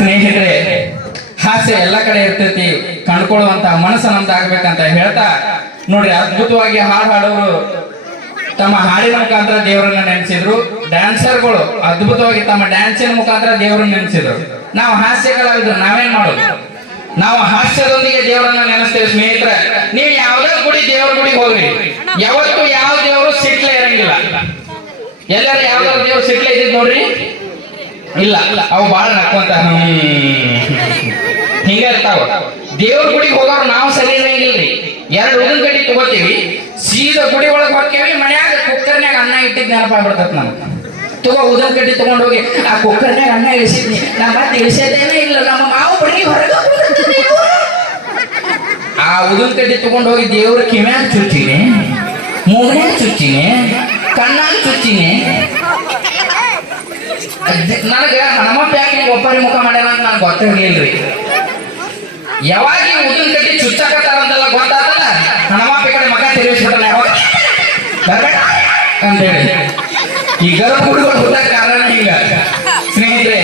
ಸ್ನೇಹಿತರೆ, ಹಾಸ್ಯ ಎಲ್ಲ ಕಡೆ ಇರ್ತೈತಿ ಕಂಡ್ಕೊಳ್ಳುವಂತ ಮನಸ್ಸು ನಮ್ದು ಆಗ್ಬೇಕಂತ ಹೇಳ್ತಾ, ನೋಡ್ರಿ ಅದ್ಭುತವಾಗಿ ಹಾಡು ಹಾಡೋರು ತಮ್ಮ ಹಾಡಿನ ಮುಖಾಂತರ ದೇವರನ್ನ ನೆನೆಸಿದ್ರು. ಡ್ಯಾನ್ಸರ್ಗಳು ಅದ್ಭುತವಾಗಿ ತಮ್ಮ ಡ್ಯಾನ್ಸಿನ ಮುಖಾಂತರ ದೇವರನ್ನ ನೆನೆಸಿದ್ರು. ನಾವು ಹಾಸ್ಯಗಳಾಗಿದ್ರು, ನಾವೇನ್ ಮಾಡೋದು? ನಾವು ಹಾಸ್ಯದೊಂದಿಗೆ ದೇವರನ್ನ ನೆನೆಸ್ತೇವೆ ಸ್ನೇಹಿತರೆ. ನೀವು ಯಾವ್ದೇ ಗುಡಿ ದೇವರ ಗುಡಿಗೆ ಹೋಗ್ರಿ. ಯಾವತ್ತು ಯಾವ ದೇವರು ಸಿಟ್ಲೇ ಇರಂಗಿಲ್ಲ. ಎಲ್ಲರೂ ಯಾವ್ದಾದ್ರು ದೇವ್ರು ಸಿಟ್ಲೇ ಇದ್ದಿದ್ ನೋಡ್ರಿ. ಇಲ್ಲ, ಅವು ಬಾಳ ನಕ್ಕೊಂತ. ಹಿಂಗ ಇರ್ತಾವ. ದೇವ್ರ ಗುಡಿಗೆ ಹೋಗೋರು ನಾವು ಸರಿ ಇಲ್ರಿ. ಎರಡು ಹುಡುಗ ಗಡಿ ತಗೋತೀವಿ, ಸೀದಾ ಗುಡಿ ಒಳಗೆ ಹೋಗ್ತೇವಿ ಮನ್ಯಾಗ ಕುಕ್ಕರ್ನ್ಯಾಗ ಅನ್ನ ಇಟ್ಟಿದ್ ನೆನಪಾಗ್ಬಿಡ್ತತ್ ನಮ್ಗೆ. ತಗೋ ಉದನ್ ಕಡ್ಡಿ ತಗೊಂಡೋಗಿ ಆ ಕುಕ್ಕರ್ನ್ಯಾಗ ಅನ್ನ ಇಳಿಸಿದ್ನಿ ನಾ ಮತ್ತೆ ಇಲ್ಲ, ನಮ್ಮ ಮಾವು ಬಡಿಗೆ ಹೊರಗೆ ಆ ಉದನ್ ಕಡ್ಡಿ ತಗೊಂಡೋಗಿ ದೇವ್ರ ಕಿವ್ಯಾಗ ಚುಚ್ಚಿನಿ, ಮೂಗ್ನ್ಯಾಗ ಚುಚ್ಚಿನಿ, ಕಣ್ಣಾಗ ಚುಚ್ಚಿನಿ ನನಗ ಹನುಮಪ್ಪ ಯಾಕೆ ನೀವು ಮುಖ ಮಾಡ್ಯಾನ ಅಂತ ನನಗೆ ಗೊತ್ತಿರ್ಲಿಲ್ರಿ. ಯಾವಾಗ ಈ ಕಟ್ಟಿ ಚುಚ್ಚಾಕತ್ತಾರ ಅಂತೆಲ್ಲ ಗೊತ್ತಾತಲ್ಲ ಹನುಮಪ್ಪ ಕಡೆ ಮಗ ತಿರುಗಿಸ್ಬಿಟ್ಟಲ್ಲ ಯಾವಾಗ? ಅಂತ ಅಂತೇಳಿ. ಈ ಹುಡುಗರು ಕಾರಣ ಹಿಂಗ. ಸ್ನೇಹಿತರೆ,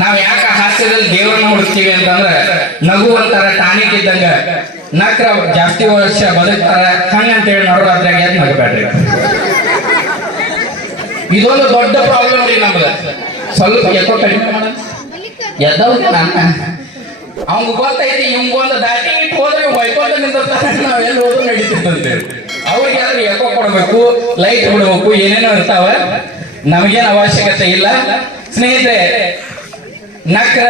ನಾವ್ ಯಾಕ ಹಾಸ್ಯದಲ್ಲಿ ದೇವರನ್ನ ಹುಡುಕ್ತೀವಿ ಅಂತಂದ್ರೆ ನಗು ಅಂತಾರ ಟಾನಿಕ್ ಇದ್ದಂಗ ನಕ್ರ ಜಾಸ್ತಿ ವರ್ಷ ಬದುಕ್ತಾರ, ಕಣ್ಣು ಅಂತೇಳಿ ನೋಡ್ರ ಅದ್ರಾಗ ಯಾಕೆ ನಗಬೇಡ್ರಿ ಇದೊಂದು ದೊಡ್ಡ ಪ್ರಾಬ್ಲಮ್ ರೀ ನಮ್ದ. ಸ್ವಲ್ಪ ಯಾಕೋ ಕಡಿಮೆ ಮಾಡೋಣ ಎದ್ದವ್ ನನ್ನ ಅವ್ಗ ಗೊತ್ತೈತಿ ಒಂದು ದಾಟಿ ಇಟ್ಟು ಹೋದ್ರೆ ಬೈಕೊಂಡ ನಾವು ನಾವೆಲ್ಲ ಹೋದ್ರು ನಡೀತಿರ್ತಂತೇಳಿ ಅವ್ರಿಗೆ ಯಾರು ಎಕೋ ಕೊಡ್ಬೇಕು ಲೈಟ್ ಬಿಡ್ಬೇಕು ಏನೇನೋ ಇರ್ತಾವ ನಮಗೇನು ಅವಶ್ಯಕತೆ ಇಲ್ಲ. ಸ್ನೇಹಿತರೆ ನಕ್ರ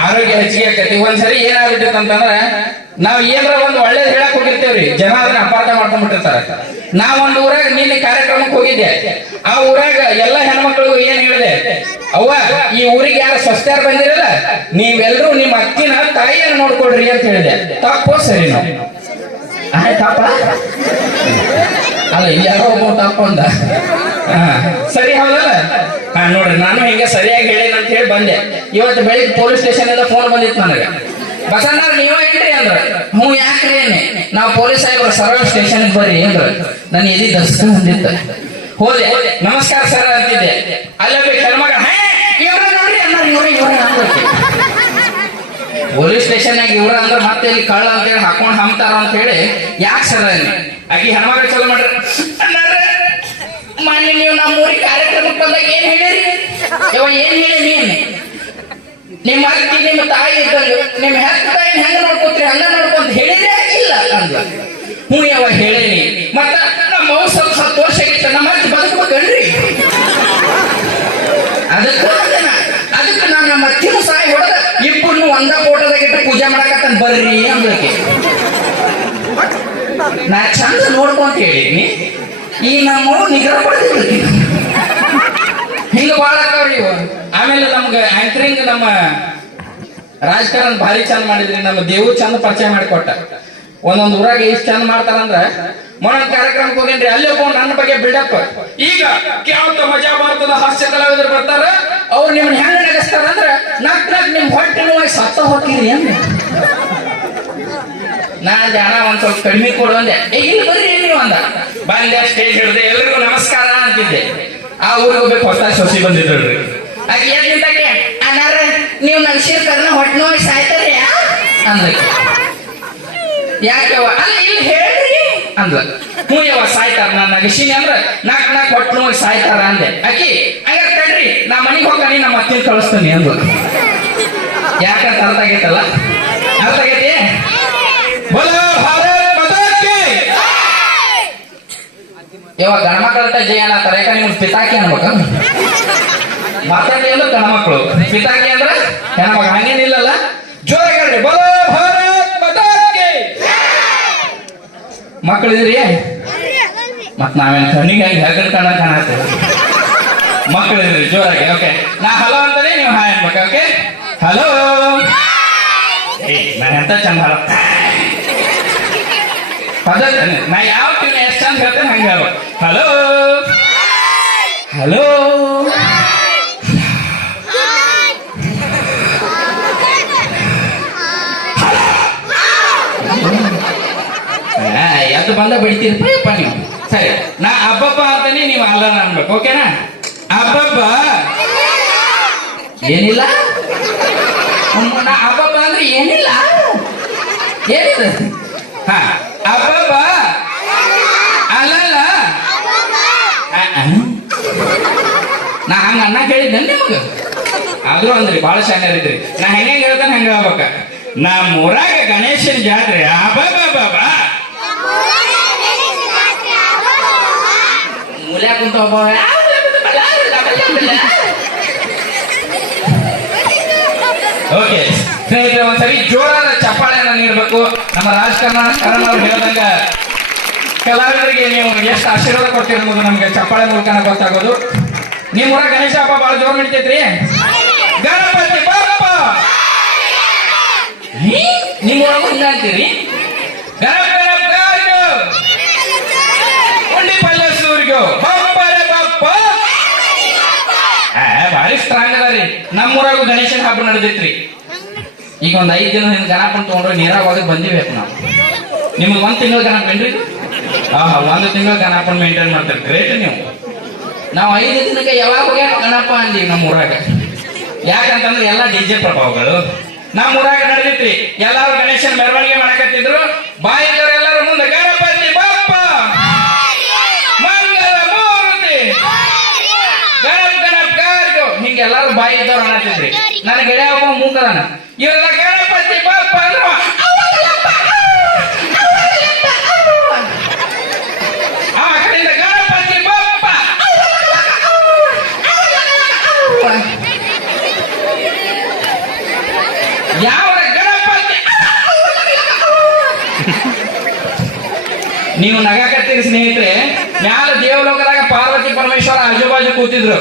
ಆರೋಗ್ಯ ಹೆಚ್ಚಿಗೆ ಆಕತಿ. ಒಂದ್ಸರಿ ಏನಾಗ್ಬಿಟ್ಟಿತ್ತಂತಂದ್ರ ನಾವ್ ಏನಾರ ಒಂದು ಒಳ್ಳೇದ್ ಹೇಳಕ್ ಹೋಗಿರ್ತೇವ್ರಿ ಜನ ಅದನ್ನ ಅಪಾರ್ಥ ಮಾಡ್ಕೊಂಡ್ಬಿಟ್ಟಿರ್ತಾರ. ನಾ ಒಂದ್ ಊರಾಗ ನಿನ್ನೆ ಕಾರ್ಯಕ್ರಮಕ್ಕೆ ಹೋಗಿದ್ದೆ. ಆ ಊರಾಗ ಎಲ್ಲ ಹೆಣ್ಮಕ್ಳಿಗೂ ಏನ್ ಹೇಳಿದೆ? ಅವ್ವ, ಈ ಊರಿಗೆ ಯಾರು ಸ್ವಸ್ಥರು ಬಂದಿರಲ್ಲ ನೀವೆಲ್ಲರೂ ನಿಮ್ಮ ಅಕ್ಕಿನ ತಾಯಿಯನ್ನು ನೋಡ್ಕೊಡ್ರಿ ಅಂತ ಹೇಳಿದೆ. ತಪ್ಪೋ ಸರಿ ನಾವು. ಅಲ್ಲ ಯಾರೋ ಒಬ್ಬ ತಪ್ಪಂದ ಸರಿ ಹೌದಲ್ಲ? ಹಾ ನೋಡ್ರಿ, ನಾನು ಹಿಂಗೆ ಸರಿಯಾಗಿ ಹೇಳಿನ ಅಂತ ಹೇಳಿ ಬಂದೆ. ಇವತ್ತು ಬೆಳಿಗ್ಗೆ ಪೊಲೀಸ್ ಸ್ಟೇಷನ್ ಇಂದ ಫೋನ್ ಬಂದಿತ್ತು ನನಗೆ. ಬಸಣ್ಣ ನೀವ ಏನ್ರಿ ಅಂದ್ರ. ಹ್ಞೂ, ಯಾಕ್ರಿ ಏನೇ ನಾವು ಪೊಲೀಸ್ ಸಾಹೇಬರು ಸರಳ ಸ್ಟೇಷನ್ ಬರ್ರಿ ಅಂದ್ರು. ನನ್ನ ಎದಿ ದಸ್ತ ಹೊಂದಿತ್ತು ಹೋದೆ. ನಮಸ್ಕಾರ ಸರ್ ಅಂತಿದ್ದೆ. ಅಲ್ಲೇ ಕರ್ಮಗ ಇವ್ರ ನೋಡ್ರಿ ಅನ್ನ ಇವ್ರ ಪೊಲೀಸ್ ಅಂದ್ರೆ ಮತ್ತೆ ಇಲ್ಲಿ ಕಳ್ಳ ಅಂತೇಳಿ ಹಾಕೊಂಡ್ ಹಮ್ತಾರ ಅಂತ ಹೇಳಿ, ಯಾಕೆ ಸರ್ ಆಕಿ ಹೆಣ್ಮಗ ಚಲೋ ಮಾಡ್ರಿ. ಮಾನ್ಯ ನೀವು ನಮ್ಮ ಊರಿಗೆ ಕಾರ್ಯಕ್ರಮಕ್ಕೆ ಬಂದಾಗ ಏನ್ ಹೇಳಿರಿ? ಏನ್ ಹೇಳಿ ನೀನ್? ನಿಮ್ಮ ಅಕ್ಕಿ ನಿಮ್ಮ ತಾಯಿ ಇದ್ದಂಗೆ ನಿಮ್ಮ ಹೆತ್ತ ತಾಯಿ ಹೆಂಗ ನೋಡ್ಕೊತೀರಿ, ಹಂಗ ನೋಡ್ಕೊಂತ ಹೇಳಿದ್ರೆ ಇಲ್ಲ ಅಂದ ಹ್ಞೂ ಯಾವ ಹೇಳೇನಿ. ಮತ್ತ ನಮ್ಮ ಅವ್ವ ಸ್ವಲ್ಪ ಹತ್ತು ವರ್ಷ ಆಗಿತ್ತು ನಮ್ಮ ಅಜ್ಜಿ ಬದುಕ್ಬೇಕನ್ರಿ. ಅದಕ್ಕೆ ಅದಕ್ಕೆ ನಾನು ನಮ್ಮ ಅತ್ತಿನ ಸಾಯಿ ಹೊಡೆದ ಇಬ್ಬರು ಒಂದ ಫೋಟೋದಾಗ ಇಟ್ಟು ಪೂಜೆ ಮಾಡಕತ್ತನ್ ಬರ್ರಿ ಅಂದಕ್ಕೆ ನಾ ಚಂದ ನೋಡ್ಕೊಂತ ಹೇಳಿನಿ ಈ ನಮ್ಮ ನಿಗ್ರಹ ಪಡೆದಿದ್ದಕ್ಕೆ ಹಿಂಗ ಬಾಳ ಅದಾವ್ರಿ ಇವು. ಆಮೇಲೆ ನಮ್ಗೆ ಆಂಕರಿಂಗ್ ನಮ್ಮ ರಾಜಕಾರಣ ಭಾರಿ ಚಂದ ಮಾಡಿದ್ರಿ, ನಮ್ಮ ದೇವು ಚಂದ ಪರಿಚಯ ಮಾಡಿಕೊಟ್ಟ ಒಂದೊಂದು ಊರಾಗ ಎಷ್ಟು ಚಂದ ಮಾಡ್ತಾರಂದ್ರ ಮೊನ್ನೆ ಕಾರ್ಯಕ್ರಮಕ್ಕೆ ಹೋಗೇನ್ರಿ, ಅಲ್ಲಿ ಹೋಗ್ಕೊಂಡು ನನ್ನ ಬಗ್ಗೆ ಬಿಲ್ಡಪ್ ಈಗ ಯಾವತ್ತ ಮಜಾ ಮಾಡ್ತದ ಹಾಸ್ಯ ಕಲಾವಿದರು ಬರ್ತಾರ, ಅವ್ರು ನಿಮ್ಮನ್ನ ಹೆಂಗ ನಡೆಸ್ತಾರ ಅಂದ್ರ ನಕ್ ನಕ್ ನಿಮ್ ಹೊಟ್ಟೆ ನೋವಾಗಿ ಸತ್ತ ಹೋಗ್ತೀರಿ ಅಂದ್ರೆ ನಾ ಜನ ಒಂದ್ ಸ್ವಲ್ಪ ಕಡಿಮೆ ಕೊಡು ಅಂದೆ. ಏ, ಇಲ್ಲಿ ಬರ್ರಿ ನೀವು ಅಂದ. ಬಂದೆ ಸ್ಟೇಜ್ ಹಿಡ್ದೆ, ಎಲ್ರಿಗೂ ನಮಸ್ಕಾರ ಅಂತಿದ್ದೆ. ಆ ಊರಿಗೆ ಹೋಗ್ಬೇಕು, ಹೊಸ ಸೊಸಿ ಬಂದಿದ್ರಿ. ಆಕೆ ಅನಾರ ನೀವು ನಗಸಿರ್ ಕರ್ನ ಹೊಟ್ಟೆ ನೋವಾಗಿ ಸಾಯ್ತಾರೆ ಅಂದ್ರೆ ಯಾಕವ ಅಲ್ಲ ಇಲ್ಲಿ ಹೇಳ್ರಿ. ಅಂದ್ಲ. ಹ್ಞೂ ಯವ್ವ ಸಾಯ್ತಾರ ನಾನು ನಗಸಿನಿ ಅಂದ್ರ ನಾಕ್ ನಾಕ್ ಹೊಟ್ಟೆ ನೋಡಿ ಸಾಯ್ತಾರ ಅಂದೆ. ಆಕಿ ಹಂಗಾರೆ ತಡ್ರಿ ನಾ ಮನೆಗೆ ಹೋಗ್ತಾನೆ ನಮ್ಮ ಅತ್ತಿನ ಕಳಿಸ್ತೀನಿ ಅಂದ್ಲು. ಯಾಕಂತ ಅರ್ಥ ಆಗೈತಲ್ಲ? ಅರ್ಥ ಆಗೈತಿ? ಬೋಲೋ ಕಿ ಯಾವ ಗಣಮಕ್ಕಳ ಜಯ ಅನ್ನತ್ತಾರ ಯಾಕ ನಿಮ್ಗೆ ಪಿತಾಕಿ ಅನ್ಬೇಕು. ಮಾತಾಡಿ ಅಂದ್ರೆ ಗಣಮಕ್ಕಳು ಪಿತಾಕಿ ಅಂದ್ರೆ ಹೆಣ್ಮಗ ಹಂಗೇನಿಲ್ಲಲ್ಲ. ಜೋರಾಗಿ ಹೇಳ್ರಿ ಬೋಲೋ ಭಾರತ್ ಮಾತಾ ಕಿ ಮಕ್ಕಳು ಇದ್ರಿ? ಮತ್ ನಾವೇನು ಕಣ್ಣಿಗೆ ಹಂಗೆ ಹೆಗಲ್ ಕಣ್ಣ ಕಾಣತ್ತೇವೆ ಮಕ್ಕಳು ಇದ್ರಿ ಜೋರಾಗಿ. ಓಕೆ ನಾ ಹಲೋ ಅಂತಾನೆ ನೀವು ಹಾಯ್ ಅನ್ಬೇಕು. ಓಕೆ ಹಲೋ ನಾನು ಎಂತ ಚಂದ ಹಲೋ ಪದ್ಧತಿ ನಾ ಯಾವ ಟೀಮ್ ಎಷ್ಟು ಚಂದ ಹೇಳ್ತೇನೆ ಹಂಗೆ ಹೇಳು. ಹಲೋ ಹಲೋ ಬಂದ ಬಿಡ್ತೀರಪ್ಪ ನೀವು ಸರಿ, ನಾ ಅಬ್ಬಬ್ಬ ಅಂತಾನೆ ನೀವು ಅಲ್ಲ ಅನ್ಬೇಕು, ಓಕೆನಾ? ಅಬ್ಬಬ್ಬ. ಏನಿಲ್ಲ? ನಾ ಅಬ್ಬಬ್ಬ ಅಂದ್ರೆ ಏನಿಲ್ಲ? ಏನಿದೆ? ಹಾ, ಅಬ್ಬಬ್ಬ. ಅಲ್ಲಲ್ಲ. ನಾ ಹಂಗ ಅನ್ನ ಕೇಳಿದ್ದೆ ನಿಮ್ಗೆ. ಆದ್ರೂ ಅಂದ್ರಿ ಭಾಳ ಶಾನ್ಯರಿದ್ರಿ ನಾ ಹೆಂಗೆ ಹೇಳ್ತಾನೆ ಹಂಗ ಆಗ್ಬೇಕ ನಮ್ಮ ಊರಾಗ ಗಣೇಶನ ಜಾತ್ರೆ ಅಬ್ಬಬ್ಬಬ್ಬ ಮೂಲ್ಯಾಗ ಕುಂತ ಒಬ್ಬ ಓಕೆ ಸ್ನೇಹಿತರೆ ಒಂದ್ಸರಿ ಜೋರಾದ ಚಪ್ಪಾಳೆಯನ್ನ ನೀಡಬೇಕು. ನಮ್ಮ ರಾಜಕಾರಣ ಕರಣ್ ಹೇಳಿದಂಗ ಕಲಾವಿದರಿಗೆ ನೀವು ಎಷ್ಟು ಆಶೀರ್ವಾದ ಕೊಡ್ತಿರ್ಬೋದು ನಮ್ಗೆ ಚಪ್ಪಾಳೆ ಮೂಲಕ ಗೊತ್ತಾಗೋದು. ನಿಮ್ಮ ಊರಾಗ ಗಣೇಶ ಹಬ್ಬ ಭಾಳ ಜೋರ್ ನಡಿತೈತ್ರಿ? ಗಣಪತಿ ಹೀ? ನಿಮ್ಮ ಊರಾಗ ಹಿಂಗ ಅಂತೀರಿ? ಗಣಪ ರೀ ನಮ್ಮೂರಾಗೂ ಗಣೇಶನ ಹಬ್ಬ ನಡೆದಿತ್ರಿ. ಈಗ ಒಂದ್ ಐದ್ ದಿನ ಹಿಂದ್ ಗಣಪನ್ ತಗೊಂಡ್ರೆ ನೀರಾಗ ಹೋಗಿ ನಾವು. ನಿಮ್ಗೆ ಒಂದ್ ತಿಂಗಳ ಗಣಪ ಏನ್ರಿ? ಹಾ ಒಂದು ತಿಂಗಳ ಗಣಪನ್ ಮೇಂಟೈನ್ ಮಾಡ್ತಾರೆ. ಗ್ರೇಟ್ ನೀವು. ನಾವು ಐದು ದಿನಕ್ಕೆ ಯಾವಾಗ ಹೋಗ್ಯಾನ ಗಣಪ ಅಂದೀವಿ ನಮ್ಮೂರಾಗ. ಯಾಕಂತಂದ್ರೆ ಎಲ್ಲಾ ಡಿ ಜೆ ಪ್ರಭಾವಗಳು. ನಮ್ಮ ಊರಾಗ ನಡೆದಿತ್ರಿ. ಎಲ್ಲಾರು ಗಣೇಶನ ಮೆರವಣಿಗೆ ಮಾಡಕತ್ತಿದ್ರು. ಬಾಯಿದವ್ರು ಎಲ್ಲಾರು ಮುಂದೆ ಗಣಪತಿ ಬಾಪ್ಪ ಮಂಗಲ ಮೂರ್ತಿ ಗಣಪ್ ಗಣಪ್ ಗಾರ್ಗೋ ಹಿಂಗೆ ಎಲ್ಲಾರು ಬಾಯಿ ಇದ್ದವ್ರು ಅನ್ನತ್ತಿದ್ರಿ ನನ್ನ ಗೆಳೆಯ ಒಬ್ಬ ಮೂಕದನ. ಇವೆಲ್ಲ ಗಣಪತಿ ಬಪ್ಪ ನೀವು ನಗಾಕತ್ತೀರಿ ಸ್ನೇಹಿತರೆ, ಮ್ಯಾಲ ದೇವಲೋಕದಾಗ ಪಾರ್ವತಿ ಪರಮೇಶ್ವರ ಆಜುಬಾಜು ಕೂತಿದ್ರು.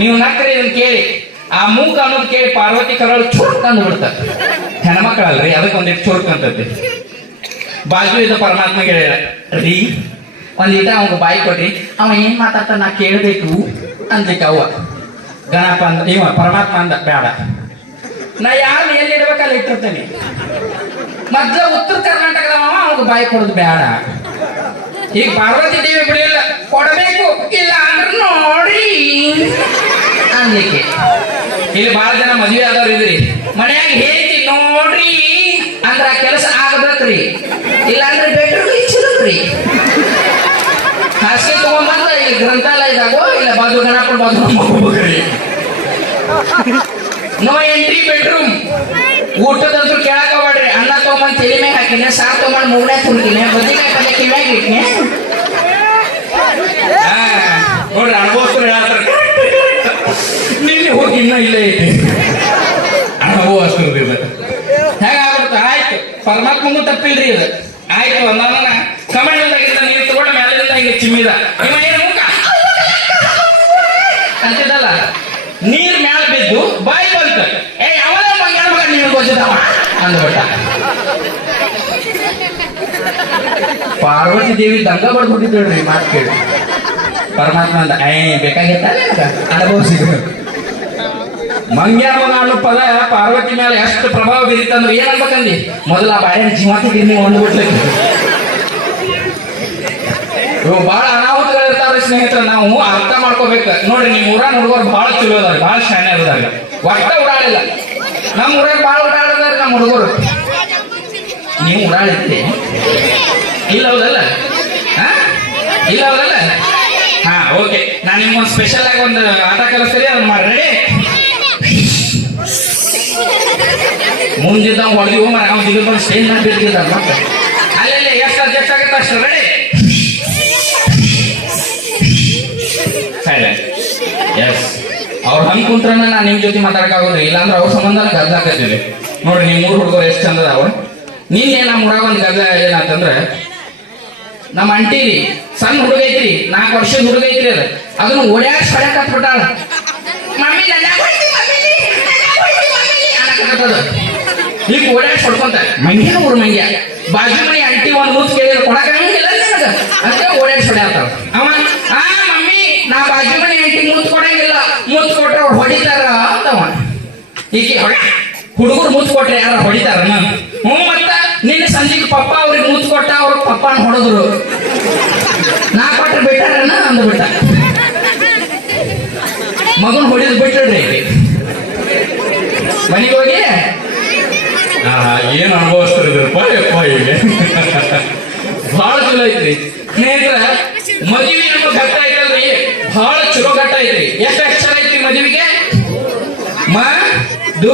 ನೀವು ನಕ್ಕರೆ ಇದನ್ನ ಕೇಳಿ? ಆ ಮೂಕ ಅನ್ನೋದು ಕೇಳಿ ಪಾರ್ವತಿ ಕರಳು ಚುರುಕ್ ಅಂದು ಬಿಡ್ತಾರೆ. ಹೆಣ್ಮಕ್ಳಲ್ರಿ ಅದಕ್ಕೆ ಒಂದಿಟ್ಟು ಚುರುಕ್ ಅಂತದ್ದು. ಬಾಜು ಇದು ಪರಮಾತ್ಮ ಹೇಳ್ಯಾರ ರೀ ಒಂದಿಟ ಅವಂಗ ಬಾಯಿ ಕೊಡ್ರಿ ಅವ ಏನ್ ಮಾತಾಡ್ತಾನ ನಾ ಕೇಳ್ಬೇಕು ಅಂದ್ಲಿಕ್ಕೆ ಅವ ಗಣಪ ಅಂದ, ಇವ ಪರಮಾತ್ಮ ಅಂದ, ಬೇಡ. ನಾ ಯಾರು ಎಲ್ಲಿ ಇಡ್ಬೇಕಲ್ಲ ಇಟ್ಟಿರ್ತೇನೆ? ಮೊದ್ಲ ಉತ್ತರ ಕರ್ನಾಟಕದವ ಅವಾಗ ಬಾಯಿ ಕೊಡೋದು ಬೇಡ. ಈಗ ಪಾರ್ವತಿ ದೇವಿ ಬಿಡಿಲ್ಲ ಕೊಡಬೇಕು ಇಲ್ಲ ಅಂದ್ರೆ ನೋಡಿ. ಅನ್ಲಿಕ್ಕೆ ಇಲ್ಲಿ ಬಹಳ ಜನ ಮದುವೆ ಆದವ್ರು ಇದ್ರಿ. ಮನ್ಯಾಗ ಹೇಳ್ತಿ, ನೋಡ್ರಿ. ಅಂದ್ರೆ ಆ ಕೆಲಸ ಆಗಬೇಕ್ರಿ. ಇಲ್ಲ ಅಂದ್ರೆ ಬೆಡ್ರೂಮ್ ಹಸಿ ಹಾಸಿಗೆ ಇಲ್ಲಿ ಗ್ರಂಥಾಲಯದಾಗೋ ಇಲ್ಲ ಬಾದು ಗಣಪನ ಬಾದು ನೋ ಎಂಟ್ರಿ ಬೆಡ್ರೂಮ್. ಊಟದಂತೂ ಕೇಳಕ ತಗೊಂಬಂದ್ ತಲೆ ಮ್ಯಾಗ ಹಾಕಿನಿ ಸಾರ್ ತಗೊಂಡು ಮೂಗ್ನ್ಯಾಗ ತುರ್ತೀನಿ ಬದ್ನಿಕಾಯಿ ಪಲ್ಯ ಕಿವ್ಯಾಗ ಇಟ್ಟಿನಿ ನೋಡ್ರಿ, ಅನುಭವಸ್ಥರು ಹೇಳ್ತಾರೆ ಹೋಗಿ ಇನ್ನೂ ಇಲ್ಲೇ ಐತಿ ಅನುಭವಸ್ಥರು ಇದು. ಹೇಗಾಗ್ಬಿಡ್ತು? ಆಯ್ತು. ಪರಮಾತ್ಮಗೂ ತಪ್ಪಿಲ್ರಿ ಇದು. ಆಯ್ತು ಒಂದಾನ ಕಮಂಡಲ್ದಾಗಿಂದ ನೀರು ತಗೊಂಡ ಮೇಲೆ ಹಿಂಗೆ ಚಿಮ್ಮಿದ ಇವ ಏನು ಮುಖ ಅಂತಿದ್ದಲ್ಲ ನೀರ್ ಮ್ಯಾಲ ಬಿದ್ದು ಬಾಯಿ ಬಂತು ಏ ಯಾವಾಗ ಮಂಗ್ಯಾನ ಮಗ ನೀನು ಗೊತ್ತಿದ್ದವ ಅಂದ್ಬಿಟ್ಟ ಪಾರ್ವತಿ ದೇವಿ ದಂಗ ಬಡ್ಬಿಟ್ಟಿದ್ದೇಳ್ರಿ ಮಾತು ಕೇಳಿ. ಪರಮಾತ್ಮ ಅಂದ, ಏ, ಬೇಕಾಗಿತ್ತ ಅನುಭವಿಸಿದ್ರು ಮಂಗ್ಯಾಮ ಮಗ ಅನ್ನೋ ಪದ ಪಾರ್ವತಿ ಮೇಲೆ ಎಷ್ಟು ಪ್ರಭಾವ ಬೀರಿತಂದ್ರೆ ಏನ್ ಮೊದಲ ಬಾಯನ್ ಜೀವಾತಿ ಗಿರ್ನಿ ಹೊಂದ್ಬಿಟ್ಲಿಕ್ಕೆ. ಇವು ಬಹಳ ಅನಾಹುತಗಳಿರ್ತಾವ್ರಿ ಸ್ನೇಹಿತರೆ, ನಾವು ಅರ್ಥ ಮಾಡ್ಕೋಬೇಕು. ನೋಡ್ರಿ ನಿಮ್ಮ ಊರಾಗ ಹುಡುಗರು ಬಹಳ ಚಲೋ ಅದಾರ ಬಹಳ ಶಾಣೆ ಅದಾರ ಒಟ್ಟ ಉಡಾಳಿಲ್ಲ ನಮ್ಮ ಊರಾಗ ಬಹಳ ಉಡಾಳದಾರ ನಮ್ಮ ಹುಡುಗರು. ನೀವು ಉಡಾಳಿದ್ರಿ ಇಲ್ಲ ಹೌದಲ್ಲ? ಹಾ? ಇಲ್ಲ ಹೌದಲ್ಲ? ಹಾ ಓಕೆ ನಾನು ನಿಮ್ಗೊಂದು ಸ್ಪೆಷಲ್ ಆಗಿ ಒಂದು ಆಟ ಕಲಿಸ್ತೀರಿ ಅದನ್ನ ಮಾಡಿ. ರೆಡಿ ಮುಂದಿದ್ದ ಹೊಡೆದಿವು ಮರ, ಅವ್ನು ಬಂದು ಸ್ಟೇಜ್ ಮಾಡಿ ಬಿಡ್ತಿದ್ದ ಮತ್ತೆ. ಅಲ್ಲಲ್ಲಿ ಎಷ್ಟು ಅಡ್ಜಸ್ಟ್ ಆಗುತ್ತೆ ಅಷ್ಟು ರೆಡಿ ಸೈಲೆಂಟ್ ಎಸ್ ಅವ್ರು ಹಂಗ್ ಕುಂತ್ರ ನಾನು ನಿಮ್ ಜೊತೆ ಮಾತಾಡಕ್ಕಾಗೋದ್ರಿ ಇಲ್ಲಾಂದ್ರೆ ಅವ್ರ ಸಂಬಂಧ ಗದ್ದಾಕತ್ತೀವಿ ನೋಡ್ರಿ, ನಿಮ್ ಮೂರು ಹುಡುಗರು ಎಷ್ಟು ಚಂದ ಅದಾವ ನಿನ್ನೆ ನಮ್ಮ ಹುಡುಗ ಒಂದು ಗದ್ದ ಏನಂತಂದ್ರೆ, ನಮ್ಮ ಅಂಟಿ ರೀ ಸಣ್ಣ ಹುಡುಗ ಐತ್ರಿ, ನಾಲ್ಕು ವರ್ಷದ ಹುಡುಗ ಐತ್ರಿ ಅದ. ಅದನ್ನ ಓಡ್ಯಾಕ ಸಡಕ್ ಹತ್ಬಿಟ್ಟಾಳ ಈಗ ಓಡ್ಯಾಕ ಹೊಡ್ಕೊಂತ ಮಂಗ್ಯ ಊರ್ ಮಂಗ್ಯ. ಬಾಜು ಮನೆ ಅಂಟಿ ಒಂದ್ ಮೂತ್ ಕೇಳಿದ್ರೆ ಕೊಡಕ ಹಂಗಿಲ್ಲ ಅಂತ ಓಡ್ಯಾಕ ಹೊಡ್ಯಾತಾಳ ಅವ, ಆ, ಮಮ್ಮಿ, ನಾ ಬಾಜು ಮನೆ ಅಂಟಿ ಮೂತ್ ಕೊಡಂಗಿಲ್ಲ. ಮೂತ್ ಕೊಟ್ರೆ ಅವ್ರು ಹೊಡಿತಾರ ಅಂತವ ಈಗ ಹುಡುಗರು ಮುತ್ ಕೊಟ್ರೆ ಯಾರು ಹೊಡಿತಾರ ಹ್ಞೂ ಮತ್ತ? ನಿನ್ನ ಸಂಜೆಗೆ ಪಪ್ಪ ಅವ್ರಿಗೆ ಮುತ್ ಕೊಟ್ಟ ಅವ್ರ ಪಪ್ಪನ ಹೊಡೆದ್ರು. ನಾ ಕೊಟ್ರೆ ಬಿಟ್ಟಾರನ? ಅಂದ್ಬಿಟ್ಟ ಮಗನ್ ಹೊಡಿದ್ ಬಿಟ್ರಿ ಮನೆಗೆ ಹೋಗಿ? ಏನ್ ಅನುಭವಿಸ್ತಿದ್ರಪ್ಪ ಯಪ್ಪ ಈಗ ಬಹಳ ಚಲೋ ಐತ್ರಿ. ಸ್ನೇಹಿತರ, ಮದುವೆ ಅನ್ನೋ ಘಟ್ಟ ಐತಲ್ರಿ? ಬಹಳ ಚಲೋ ಘಟ್ಟ ಐತ್ರಿ. ಎಷ್ಟು ಅಕ್ಷರ ಐತಿ ಮದುವೆಗೆ? ಮ, ದು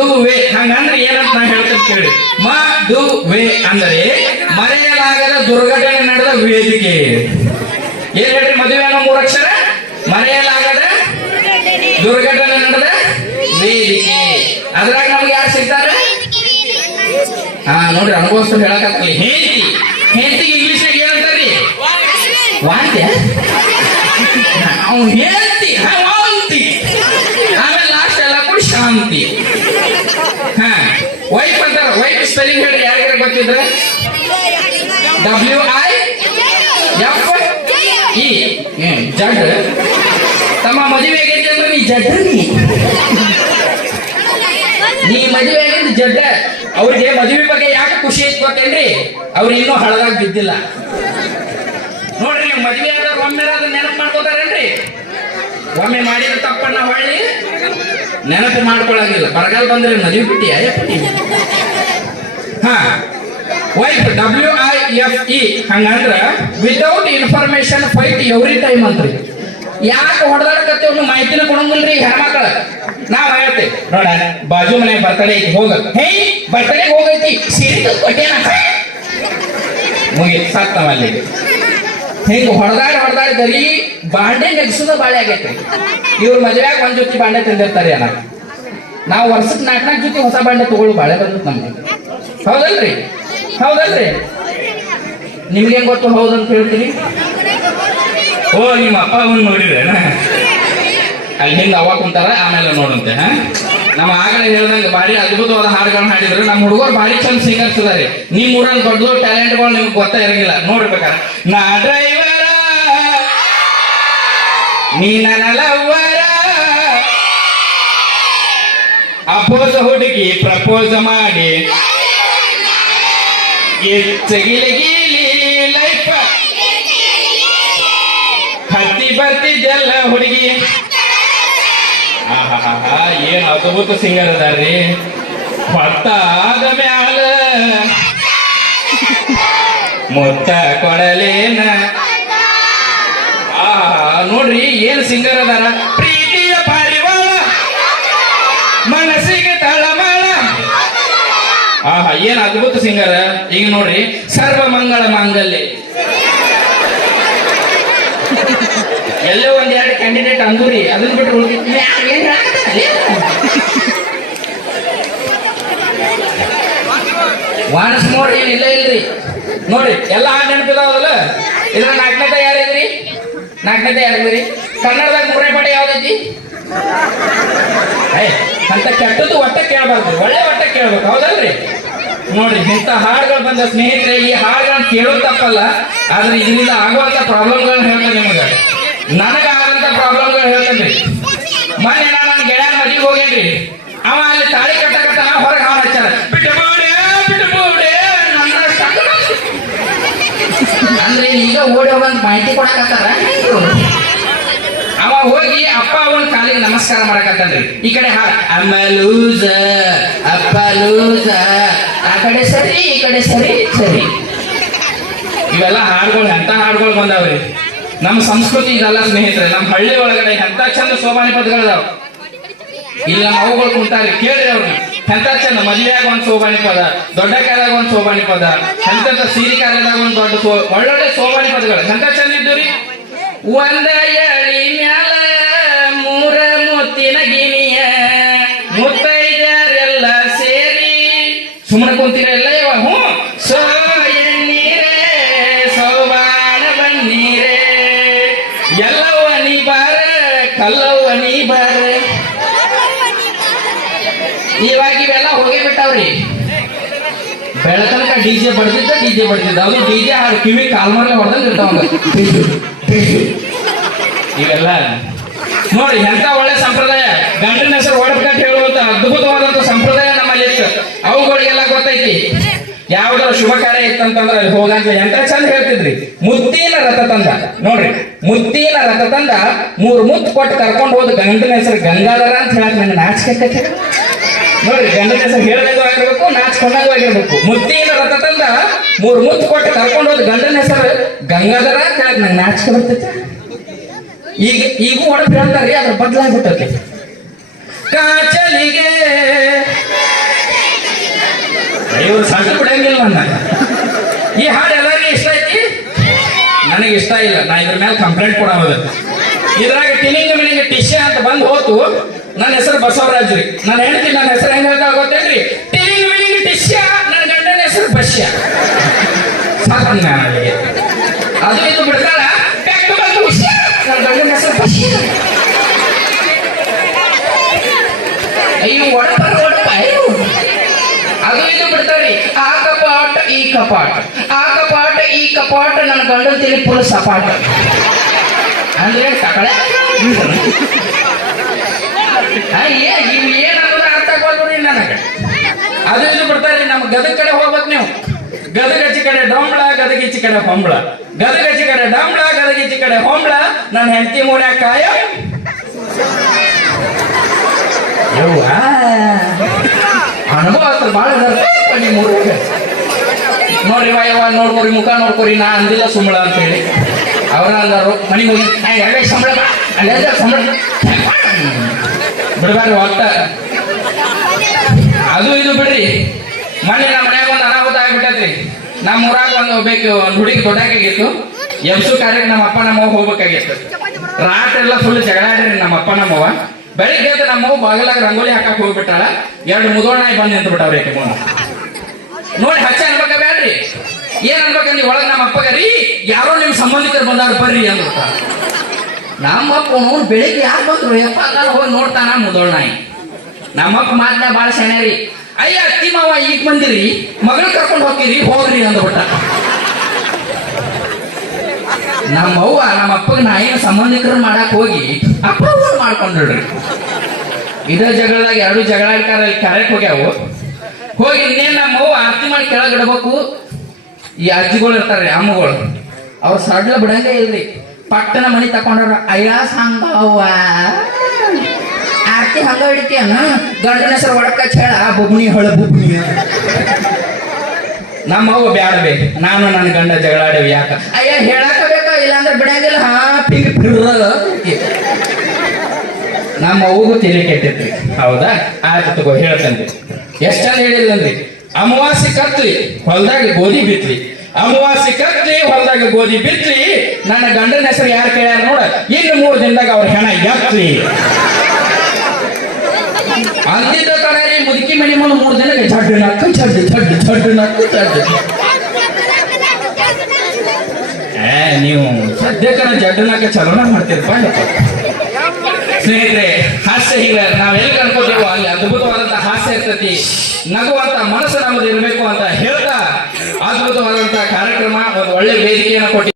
ವೇ ಮ ದು ವೇ ಹಂಗಂದ್ರೆ ಏನಂತ ನಾ ಹೇಳ್ತೇನೆ ಕೇಳಿ. ಮ ದು ವೇ ಅಂದರೆ ಮರೆಯಲಾಗದ ದುರ್ಘಟನೆ ನಡೆದ ವೇದಿಕೆ. ಏನ್ ಹೇಳ್ರಿ ಮದುವೆ ಅನ್ನೋ ಮೂರಕ್ಷರ ಅಕ್ಷರ? ಮರೆಯಲಾಗದ ದುರ್ಘಟನೆ ನಡೆದ ವೇದಿಕೆ. ಅದ್ರಾಗ ನಮ್ಗೆ ಯಾರು ಸಿಗ್ತಾರೆ? ಹಾ ನೋಡ್ರಿ ಅನುಭವಿಸ್ತು ಹೇಳಕತ್ತಲ್ಲ ಹೆಂಡತಿ. ಹೆಂಡತಿಗೆ ಇಂಗ್ಲಿಷ್ ಏನಂತಾರಿ? ವಾಂತ್ಯ ಅವ್ನು ಹೇಳ್ತಿ ವಾಂತಿ ಆಮೇಲೆ ಲಾಸ್ಟ್ ಎಲ್ಲ ಕೂಡ ಶಾಂತಿ ಹಾ ವೈಫ್ ಅಂತಾರ ವೈಫ್ ಸ್ಪೆಲ್ಲಿಂಗ್ ಹೇಳಿ ಯಾರಿಗಾರ ಗೊತ್ತಿದ್ರೆ W I F E Z ತಮ್ಮ ಮದುವೆ ಆಗೈತೆ ನೀ ಜಡ್ ನೀ. ಮದುವೆ ಆಗಿದ್ದು ಜಡ್ಡ ಅವ್ರಿಗೆ ಮದುವೆ ಬಗ್ಗೆ ಯಾಕೆ ಖುಷಿ ಗೊತ್ತೇನ್ರಿ? ಅವ್ರು ಇನ್ನೂ ಹಳದಾಗ ಬಿದ್ದಿಲ್ಲ. ನೋಡ್ರಿ, ನೀವು ಮದುವೆ ಆದ್ರೆ ಒಮ್ಮೆ ಅದನ್ನ ನೆನಪು ಮಾಡ್ಕೋತಾರೇನ್ರಿ? ಒಮ್ಮೆ ಮಾಡಿದ ತಪ್ಪನ್ನ ಹೊಳ್ಳಿ, ನೆನಪು ಮಾಡ್ಕೊಳಂಗಿಲ್ಲ. ಬರಗಾಲ ಬಂದ್ರೆ ಮದುವೆ ಬಿಟ್ಟಿ ಅಯ್ಯಪ್ಪ ಹಾ. Wife W I F E ಹಂಗಂದ್ರ without information fight every time ಅಂತ್ರಿ. ಯಾಕೆ ಹೊಡೆದಾಡಕತ್ತೇವ್ ಮಾಹಿತಿನ ಕೊಡಂಗಿಲ್ರಿ ಹೆಣ್ಮಕ್ಳ. ನಾವ್ ಹೇಳ್ತೇವೆ. ನೋಡ, ಬಾಜು ಮನೆ ಬರ್ತಡೇ ಐತಿ, ಹೋಗ. ಹೇ ಬರ್ತಡೇ ಹೋಗೈತಿ. ಸೀರೆ ಕೊಟ್ಟೇನ ಮುಗಿ ಸತ್ತವ ಅಲ್ಲಿ ಹಿಂಗ ಹೊಡೆದಾಡ ಹೊಡೆದಾಡಿ ಬರೀ ಬಾಂಡೆ ನೆಗ್ಸೋದ ಬಾಳೆ ಆಗೈತಿ ಇವ್ರ ಮದ್ವೆಯಾಗ ಒಂದ್ ಜೊತೆ ಬಾಂಡೆ ತಂದಿರ್ತಾರೆ ಅನ್ನ ನಾವು ವರ್ಷಕ್ಕೆ ನಾಲ್ಕು ನಾಲ್ಕು ಜೊತೆ ಹೊಸ ಬಾಂಡೆ ತಗೊಳ್ಳು ಬಾಳೆ ಬಂದತ್ ನಮ್ಗೆ. ಹೌದಲ್ರಿ? ಹೌದಲ್ರಿ? ನಿಮ್ಗೆ ಹೆಂಗ್ ಗೊತ್ತು ಹೌದಂತ ಹೇಳ್ತೀನಿ? ಓ, ನಿಮ್ಮ ಅಪ್ಪ ಅವನ್ ನೋಡಿದ್ರೇನ ಅಲ್ಲಿ ಹಿಂಗ ಅವ ಕುಂತಾರ, ಆಮೇಲೆ ನೋಡಂತೆ ಹಾ? ನಮ್ಮ ಆಗಲೇ ಹೇಳ್ದಂಗೆ ಭಾರಿ ಅದ್ಭುತವಾದ ಹಾಡುಗಳನ್ನ ಹಾಡಿದ್ರು. ನಮ್ಮ ಹುಡುಗರು ಭಾರಿ ಚಂದ ಸಿಂಗರ್ಸ್ ಇದಾರೆ. ನಿಮ್ ಊರಲ್ಲಿ ದೊಡ್ಡ ದೊಡ್ಡ ಟ್ಯಾಲೆಂಟ್ಗಳು ನಿಮ್ಗೆ ಗೊತ್ತಾ ಇರಂಗಿಲ್ಲ. ನೋಡ್ಬೇಕಾರ ನಾ ಡ್ರೈವರ ನೀ ನನ್ನ ಲವ್ವರ ಅಪೋಸ ಹುಡುಗಿ ಪ್ರಪೋಸ್ ಮಾಡಿ. ಲೈಫ್ ಹತ್ತಿ ಬರ್ತಿದ್ದೆಲ್ಲ ಹುಡುಗಿ ಏನ್ ಅದ್ಭುತ ಸಿಂಗರ್ ಅದಾರ್ರಿ ಹೊತ್ತಾದ ಮ್ಯಾಲ ಮುತ್ತ ಕೊಡಲೇನ ನೋಡ್ರಿ ಏನ್ ಸಿಂಗರ್ ಅದಾರ ಪ್ರೀತಿಯ ಏನ್ ಅದ್ಭುತ ಸಿಂಗರ್? ಈಗ ನೋಡ್ರಿ, ಸರ್ವ ಮಂಗಳ ಮಾಂಗಲ್ಯ. ಎಲ್ಲೋ ಒಂದ್ ಎರಡು ಕ್ಯಾಂಡಿಡೇಟ್ ಅಂದೂರಿ, ಅದನ್ನ ಬಿಟ್ಟು ವಾಣಸ್ ಮೋರ್ ಏನ್ ಇಲ್ಲ ಇಲ್ರಿ. ನೋಡಿ ಎಲ್ಲ ಹಾಡ್ ನೆನಪಿದಾವಲ್ಲ? ಇದ್ರ ನಾಲ್ಕನೇದ ಯಾರಿದ್ರಿ? ನಾಲ್ಕನೇದ ಯಾರಿದ್ರಿ? ಕನ್ನಡದಾಗ ಮೂರನೇ ಪಾಠ ಯಾವ್ದೈತಿ? ಅಂತ ಕೆಟ್ಟದ್ದು ಒಟ್ಟ ಕೇಳಬಾರ್ದು, ಒಳ್ಳೆ ಒಟ್ಟ ಕೇಳ್ಬೇಕು, ಹೌದಲ್ರಿ? ನೋಡ್ರಿ ಇಂಥ ಹಾಡುಗಳು ಬಂದ ಸ್ನೇಹಿತರೆ, ಈ ಹಾಡುಗಳನ್ನ ಕೇಳೋ ತಪ್ಪಲ್ಲ ಆದ್ರೆ ಇದರಿಂದ ಆಗುವಂತ ಪ್ರಾಬ್ಲಮ್ಗಳನ್ನ ಹೇಳ್ತೇನೆ ನಿಮಗೆ. ನನಗ ಆಗಂತ ಪ್ರಾಬ್ಲಮ್ಗಳು ಹೇಳ್ತೇನೆ. ಮೊನ್ನೆ ನಾನು ನನ್ನ ಗೆಳೆಯ ಮನೆಗೆ ಹೋಗೇನ್ರಿ. ಅವ ಅಲ್ಲಿ ತಾಳಿ ಕಟ್ಟಕತ್ತ ಹೊರಗೆ ಹಾಡು ಹಚ್ಚಾರ ಅಂದ್ರೆ ಈಗ ಓಡಿ ಹೋಗಂತ ಮಾಹಿತಿ ಕೊಡಕತ್ತಾರ? ಅವ ಹೋಗಿ ಅಪ್ಪ ಅವನ ಕಾಲಿಗೆ ನಮಸ್ಕಾರ ಮಾಡಕತ್ತಾನ್ರಿ. ಈ ಕಡೆ ಹಾ ಅಮ್ಮ ಲೂಸ, ಅಪ್ಪ ಲೂಸ. ಆ ಕಡೆ ಸರಿ, ಈ ಕಡೆ ಸರಿ ಸರಿ. ಇವೆಲ್ಲ ಹಾಡುಗಳು, ಎಂತ ಹಾಡುಗಳು ಬಂದಾವ್ರಿ? ನಮ್ಮ ಸಂಸ್ಕೃತಿ ಇದಲ್ಲ ಸ್ನೇಹಿತರೆ, ನಮ್ಮ ಹಳ್ಳಿ ಒಳಗಡೆ ಎಂತ ಚಂದ ಸೋಬಾನಿ ಪದಗಳದಾವ ಇಲ್ಲ, ಅವುಗಳು ಕುಂತಾರಿ, ಕೇಳ್ರಿ ಅವ್ರನ್ನ ಎಂತ ಚಂದ ಮದುವೆಯಾಗ ಒಂದ್ ಸೋಬಾನಿ ಪದ ದೊಡ್ಡ ಕಾಲದಾಗ ಒಂದ್ ಸೋಬಾನಿ ಪದ, ಎಂತ ಸೀರೆ ಕಾಲದಾಗ ಒಂದ್ ದೊಡ್ಡ ಒಳ್ಳೊಳ್ಳೆ ಸೋಬಾನಿ ಪದಗಳು. ಎಂತ ಚಂದ ಇದ್ದು ಒಂದ ಎಳಿ ಮ್ಯಾಲ ಮೂರ ಮುತ್ತಿನ ಗಿನಿಯ ಮುತ್ತೈದರೆಲ್ಲ ಸೇರಿ ಸುಮ್ಮನೆ ಕುಂತೀರಲ್ಲ ಇವ, ಹ್ಞೂ. ಸೋ ಎನ್ನೀರೇ ಸೋಬಾನ ಬನ್ನೀರೇ. ಬಾರ ಬಾರ. ಇವಾಗ ಇವೆಲ್ಲ ಹೋಗೇ ಬಿಟ್ಟಾವ್ರಿ. ಬೆಳತನಕ ಡಿಜೆ ಬಡ್ದಿದ್ದ ಡಿಜೆ ಬಡ್ದಿದ್ದ. ಅದು ಡಿಜೆ ಹಾಡು ಕಿವಿ ಕಾಲ್ಮರ್ಲೆ ಹೊಡೆದಂಗೆ ಇರ್ತಾವಂಗ ಇವೆಲ್ಲ ನೋಡಿ, ಎಂತ ಒಳ್ಳೆ ಸಂಪ್ರದಾಯ. ಗಂಡನ ಹೆಸರು ಓಡಬೇಕಂತ ಹೇಳುವಂತ ಅದ್ಭುತವಾದಂತ ಸಂಪ್ರದಾಯ ನಮ್ಮಲ್ಲಿ ಇತ್ತು ಅವುಗಳಿಗೆಲ್ಲ ಗೊತ್ತೈತಿ. ಯಾವ್ದಾರ ಶುಭ ಕಾರ್ಯ ಇತ್ತಂತಂದ್ರ ಅಲ್ಲಿ ಹೋದಾಗ ಎಂತ ಚಂದ ಹೇಳ್ತಿದ್ರಿ. ಮುತ್ತಿನ ರಥ ತಂದ. ನೋಡ್ರಿ, ಮುತ್ತಿನ ರಥ ತಂದ ಮೂರ್ ಮುತ್ತು ಕೊಟ್ಟು ಕರ್ಕೊಂಡು ಹೋದ ಗಂಡನ ಹೆಸರು ಗಂಗಾಧರ ಅಂತ ಹೇಳಕ್ ನಂಗೆ ನಾಚಿಕೆ. ನೋಡ್ರಿ ಗಂಡನ ಹೆಸರು ಹೇಳಬೇಕು ಆಗಿರ್ಬೇಕು ನಾಚ್ಕೊಂಡಂಗೂ ಆಗಿರ್ಬೇಕು. ಮುತ್ತಿನ ರಥ ತಂದ ಮೂರ್ ಮುತ್ತು ಕೊಟ್ಟು ಕರ್ಕೊಂಡು ಹೋದ ಗಂಡನ ಹೆಸರು ಗಂಗಾಧರ ಹೇಳಕ್ ನಂಗೆ ನಾಚಿಕೆ ಈಗ ಈಗೂ ಹೊಡೆದು ಹೇಳ್ತಾರ್ರಿ ಅದ್ರ ಬದಲಾಗ್ಬಿಟ್ಟೈತೆ. ಕಾಚಲಿಗೆ. ಇವ್ರು ಸಣ್ಣ ಬಿಡಂಗಿಲ್ಲ ನನ್ನ. ಈ ಹಾಡು ಎಲ್ಲರಿಗೂ ಇಷ್ಟ ಐತಿ? ನನಗೆ ಇಷ್ಟ ಇಲ್ಲ. ನಾ ಇದ್ರ ಮೇಲೆ ಕಂಪ್ಲೇಂಟ್ ಕೊಡೋದು. ಇದ್ರಾಗ ಟಿನಿಂಗ್ ಮಿನಿಂಗ್ ಟಿಶ್ಯ ಅಂತ ಬಂದು ಹೋತು. ನನ್ನ ಹೆಸರು ಬಸವರಾಜ್ ರೀ. ನಾನು ಹೆಂಡತಿ ನನ್ನ ಹೆಸರು ಹೆಂಗ ಗೊತ್ತೇನ್ರಿ ಟಿನಿಂಗ್ ಮಿನಿಂಗ್ ಟಿಶ್ಯ, ನನ್ನ ಗಂಡನ ಹೆಸರು ಬಶ್ಯ. ಸಾಕು ಅದು ಇದು ಬಿಡ್ತಾಳ ನನ್ನ ಗಂಡನ ಹೆಸರು ಬಶ್ಯ. ಅಯ್ಯೋ, ಒಡಪ ಒಡಪ ಅದು ಇದು ಬಿಡ್ತಾರಿ? ಆ ಕಪಾಟ, ಈ ಕಪಾಟ. ಆ ಕಪಾಟ, ಈ ಕಪಾಟ, ನನ್ನ ಗಂಡನ ತಿಳಿ ಪುಲ್ ಸಪಾಟ. ಅಂದ್ರೆ ತಕಳೆ ನೀವು ಏನ್ ಅನ್ನೋದು ಅರ್ಥ ಆಗೋದ್ರಿ ನನಗೆ ಅದು ಇದು ಬಿಡ್ತಾರ್ರಿ ನಮ್ಮ ಗದಗ ಕಡೆ ಹೋಗ್ಬೇಕು ನೀವು ಗದಗಚ್ಚಿ ಕಡೆ ಡೊಂಬಳ ಗದಗಿಚ್ಚಿ ಕಡೆ ಹೊಂಬಳ ಗದಗಚ್ಚಿ ಕಡೆ ಡಂಬಳ ಗದಗಿಚ್ಚಿ ಕಡೆ ಹೊಂಬಳ ನನ್ನ ಹೆಂಡತಿ ಮೂನ್ಯಾಗ ಕಾಯ ಅನುಭವ ಭಾಳ ನಿಮ್ಮ ಊರಿಗೆ ನೋಡ್ರಿ ಯವ್ವ ನೋಡ್ಕೊರಿ, ಮುಖ ನೋಡ್ಕೊರಿ, ನಾ ಅಂದಿಲ್ಲ ಸುಂಬಳ ಅಂತ ಹೇಳಿ. ಅವ್ರ ಅಂದರು ಮನೆಗೆ ಹೋಗಿ "ಏ, ಎರಡೇ ಸಂಬಳ ಸಂಬಳ ಬಿಡ್ಬಾರ್ರಿ ಒಟ್ಟ. ಅದು ಇದು ಬಿಡ್ರಿ. ಮೊನ್ನೆ ನಮ್ಮ ಮನ್ಯಾಗ ಒಂದು ಅನಾಹುತ ಆಗಿಬಿಟ್ಟೈತ್ರಿ. ನಮ್ಮ ಊರಾಗ ಒಂದು ಬೇಕು ಹುಡುಗಿ ದೊಡ್ಡಾಗಿತ್ತು. ಎಬ್ಸು ಕಾರ್ಯಕ್ಕೆ ನಮ್ಮ ಅಪ್ಪ ನಮ್ಮವ್ವ ಹೋಗ್ಬೇಕಾಗಿತ್ತು. ರಾತ್ರಿ ಫುಲ್ ಜಗಳಾಡ್ರಿ ನಮ್ಮ ಅಪ್ಪ ನಮ್ಮವ್ವ ಬೆಳಿಗ್ಗೆ ಎದ್ದು ನಮ್ಮವ್ವ ಬಾಗಿಲಾಗ ರಂಗೋಲಿ ಹಾಕಕ್ ಹೋಗ್ಬಿಟ್ಟಾಳ. ಎರಡು ಮುದೋಣ ಬಂದು ನಿಂತು ನೋಡಿ ಹಚ್ಚ ಅನ್ಬೇಕ ಬ್ಯಾಡ್ರಿ. ಏನ್ ನೀವು ಒಳಗೆ ನಮ್ಮ ಅಪ್ಪಗ? ರೀ, ಯಾರೋ ನಿಮ್ ಸಂಬಂಧಿಕರು ಬಂದಾರ ಬರ್ರಿ ಅಂತ ನಮ್ಮಪ್ಪ ಅವ್ನು ಬೆಳಿಗ್ಗೆ ಯಾರು ಬಂದ್ರು? ನಾನು ಹೋಗಿ ನೋಡ್ತಾನ ಮುದೋಳ್ ನಮ್ಮಪ್ಪ ಮಾತನ್ನ ಭಾಳ ಸೆಣೆ ರೀ. ಅಯ್ಯ, ಅತ್ತಿ ಮಾವ ಈಗ ಬಂದಿರಿ, ಮಗಳ ಕರ್ಕೊಂಡು ಹೋಗಿರಿ ಹೋಗ್ರಿ ಅಂದ್ಬಿಟ್ಟ ನಮ್ಮವ್ವ ನಮ್ಮ ಅಪ್ಪಗೆ ನಾ ಏನು ಸಂಬಂಧಿಕರು ಮಾಡಕ್ ಹೋಗಿ ಅಪ್ಪ ಮಾಡ್ಕೊಂಡ್ರಿ ಇದೇ ಜಗಳದಾಗ ಎರಡು ಜಗಳ ಆಡ್ಕಾರ ಕರೆಕ್ ಹೋಗ್ಯಾವು. ಹೋಗಿ ನಮ್ಮ ನಮ್ಮವ್ವ ಅತ್ತಿ ಮಾಡಿ ಕೆಳಗಿಡ್ಬೇಕು ಈ ಅಜ್ಜಿಗಳು ಇರ್ತಾರೆ, ಅಮ್ಮಗಳು. ಅವ್ರ ಸಡ್ಲ ಬಿಡಂಗೇ ಇಲ್ರಿ. ಪಟ್ಟನ ಮನಿ ತಕೊಂಡ್ರ ಅಯ್ಯ, ಸಂಗವ್ವ, ಆರ್ತಿ ಹಂಗ ಹಿಡಿತೀಯನ ಗಂಡನ ಒಡಕ ಚೇಳ ಬುಬ್ನಿ ಹೊಳ ಬುಬ್ನಿ ನಮ್ಮವ್ವ ಬ್ಯಾಡಬೇ ನಾನು ನನ್ನ ಗಂಡ ಜಗಳಾಡೇವಿ ಯಾಕ? ಅಯ್ಯ ಹೇಳಕ ಬೇಕ ಇಲ್ಲಾಂದ್ರೆ ಬಿಡಂಗಿಲ್ಲ. ಹಾ, ಪಿಂಗ್ ಫಿರ್ರದ ನಮ್ಮ ಅವಗೂ ತಲೆ ಕೆಟ್ಟಿರ್ತೀವಿ ಹೌದಾ? ಆಯ್ತು ತಗೋ ಹೇಳ್ತಂದ್ರಿ ಎಷ್ಟ್ ಚಂದ ಹೇಳಿದ್ರಂದ್ರಿ ಅಮಾವಾಸ್ಯೆ ಕತ್ತಿ ಹೊಲದಾಗ ಗೋಧಿ ಬಿತ್ರಿ ಅಮಾವಾಸ್ಯ ಕತ್ತಿ ಹೊಲದಾಗ ಗೋಧಿ ಬಿತ್ರಿ ನನ್ನ ಗಂಡನ ಹೆಸರು ಯಾರು ಕೇಳ್ಯಾರ ನೋಡ, ಇನ್ನು ಮೂರು ದಿನದಾಗ ಅವ್ರ ಹೆಣ ಎತ್ತಿ ಅಂದಿದ್ದ ತರ ಈ ಮುದುಕಿ ಮನಿ ಮುಂದೆ ಮೂರು ದಿನಕ್ಕೆ ಜಡ್ಡು ನಕ್ಕು ಜಡ್ಡು ಜಡ್ಡು ಜಡ್ಡು ನಕ್ಕು ಜಡ್ಡು ನೀವು ಸದ್ಯಕ್ಕನ ಜಡ್ಡು ನಕ್ಕ ಚಲನ ಮಾಡ್ತೀರಪ್ಪ. ಸ್ನೇಹಿತರೆ ಹಾಸ್ಯ ಈಗ ನಾವೆಲ್ಲಿ ಅನ್ಕೋತೀವೋ ಅಲ್ಲಿ ಅದ್ಭುತವಾದಂತ ಹಾಸ್ಯ ಇರ್ತತಿ. ನಗುವಂತ ಮನಸ್ಸು ನಮ್ದು ಇರಬೇಕು ಅಂತ ಹೇಳ್ತಾ ಅದ್ಭುತವಾದಂತ ಕಾರ್ಯಕ್ರಮ, ಒಂದು ಒಳ್ಳೆ ವೇದಿಕೆಯನ್ನು ಕೊಟ್ಟಿ